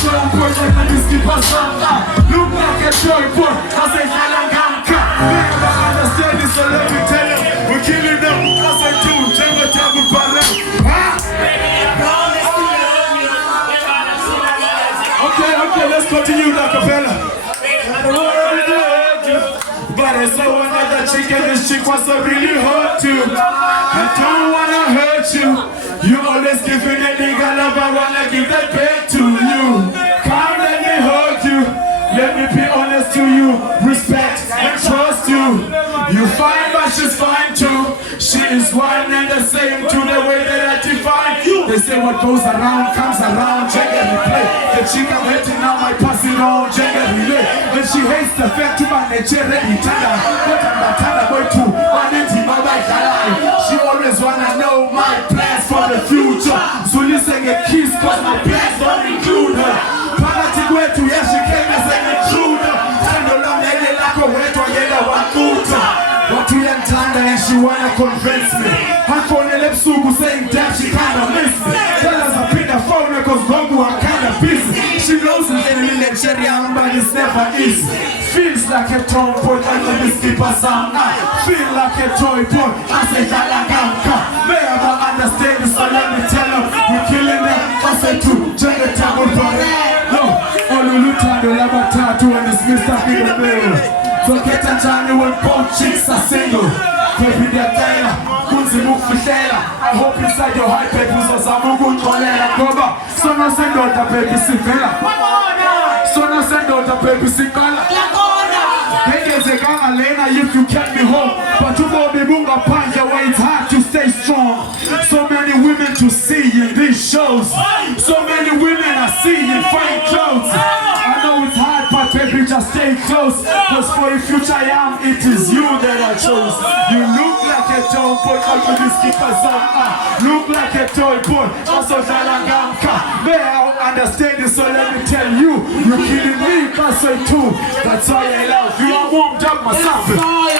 toy boy, like a whiskey pasanga. Look like a toy boy, I say Halangamka. Never understand this, so let me tell you, we're killing them. I say two, Jenga Tabu Balam. Okay, let's continue the acapella. But I saw another chick and this chick was so really hurt too. I don't wanna hurt you. You always giving a nigga love, I wanna give that back to you. Come let me hurt you. Let me be honest to you. Respect and trust you. You fine but she's fine too. She is one and the same to the way that I define you. They say what goes around comes around. Check and replay. The chick I'm hating now might pass it on. Check and relay. And she hates the fact to my nature ready tada. But I'm not tada boy too. She always wanna know my plans for the future. So listen a kiss cause my plans don't include her. Parati kwetu yeah she came as an intruder. Tando long ele lako wetu yela wakuta. Watu yantanda and she wanna convince me. Hakone lepsugu saying damn she kinda miss me. Tell us I pick the phone cause Gogu I'm kinda busy. She knows I'm in a little cherry but it's never easy. Feels like a tomboy like a whiskey pasanga. Feel like a toy boy, I say Halangamka. Never understand this, so let me tell them. We're killing them, I say two, Jenga Tabu Balam. No, Olulutando Labatatu and this Mr. in the middle. So get a journey when both chicks are single. Baby, they're there, Kunzi Mukfishela. I hope inside your heart, baby, so Samugun Kolela Koba. So no send out the baby Sivela. So no send out the baby Sikala. If you can't be home, but you go be bunga panja where it's hard to stay strong. So many women to see in these shows. So many women I see in fine clothes. I know it's hard, but baby, just stay close. Cause for the future I am, it is you that I chose. You look like a toy boy, call me whiskey pasanga. Look like a toy boy, also Halangamka. May I understand this, so let me tell you, you're killing me, cause I too. That's why I love you. I'm warmed up myself.